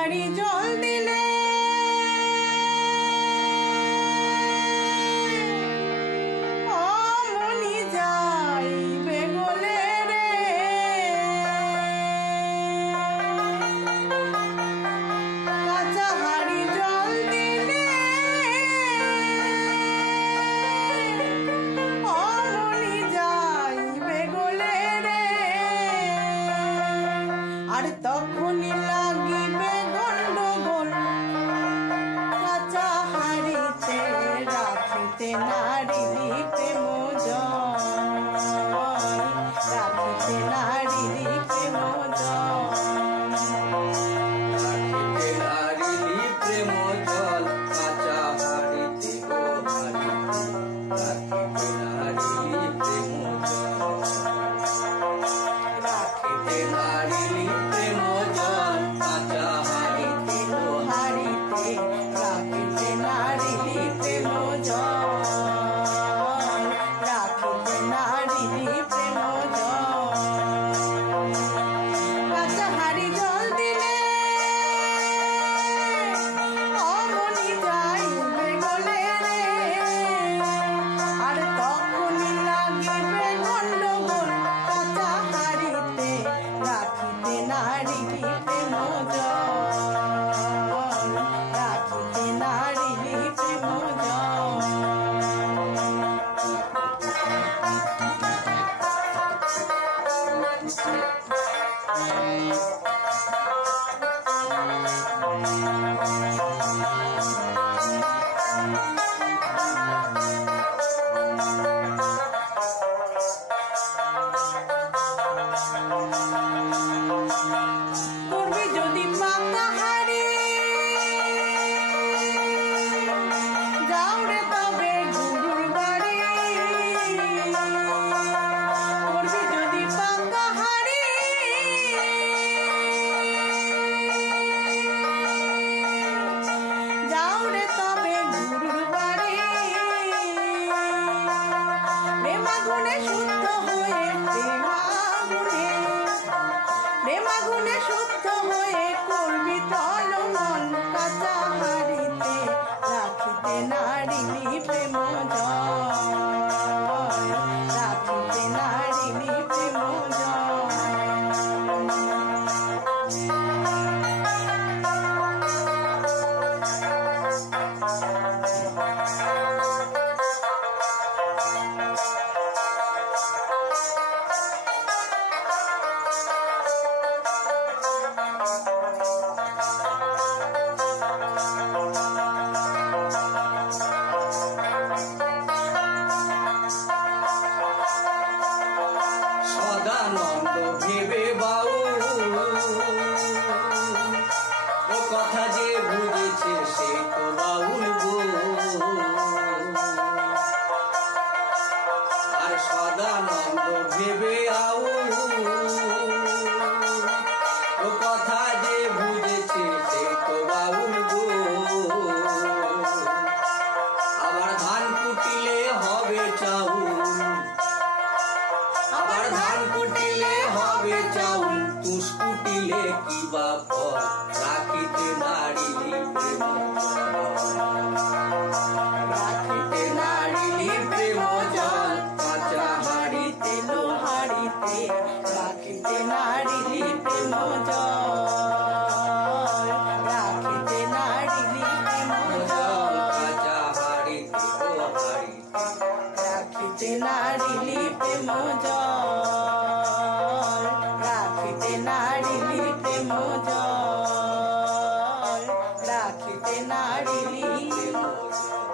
হাড়ি জল দিলে অমনি যাইবে গলে রে। কাঁচা হাড়ি জল দিলে অমনি যাইবে গলে রে। আর তখনই লাগিবে গন্ডগোল, কাঁচা হাড়িতে রাখিতে নারী প্রেম জয়, রাখিতে নারী প্রেম রাখিতে নারী প্রেম জল, কাঁচা হাড়িতে গো হাড়িতে রাখিতে নারী প্রেম জল। রাখিতে নারী প্রেম জল, কাঁচা হাড়িতে গো হাড়িতে রাখিতে নারী প্রেম জয়, রাখিতে নারী প্রেম জয়। কাঁচা হাড়ি জল দিলে অমনি যাইবে গলে রে। আর তখনই লাগিবে গন্ডগোল, কাঁচা হাড়িতে রাখিতে নারী প্রেম জয়, রাখিতে নারী প্রেম জয়। করবি যদি পাকা হাড়ি যাও রে তবে গুরুর বাড়ি। করবি যদি পাকা হাড়ি যাও রে তবে গুরুর বাড়ি। প্রেমাগুনে শুদ্ধ হয়ে প্রেমাগুনে শুদ্ধ হয়ে করবি তলমন, কাঁচা হাড়িতে রাখিতে নারী প্রেম জয়, রাখিতে নারী প্রেম জয়। সদানন্দ ভেবে বাউল, ও কথা যে বুঝেছে সে তো বাউল গো। আর সদানন্দ ভেবে আউল, ও কথা যে বুঝেছে সে তো বাউল গো। আবার ধান কুটিলে হবে চাউল, আবার ধান কুটিলে হবে চাউল, তুষ কুটিলে কি বা ফল, রাখিতে নারী প্রেম জল, রাখিতে নারী প্রেম জল। কাঁচা হাড়িতে লোহাড়িতে রাখিতে নারী প্রেম জয়, রাখিতে নারী প্রেম জয়। কাঁচা হাড়িতে গো হাড়িতে রাখিতে নারী প্রেম জয়, রাখিতে নারী প্রেম জয়, রাখিতে নারী প্রেম জল।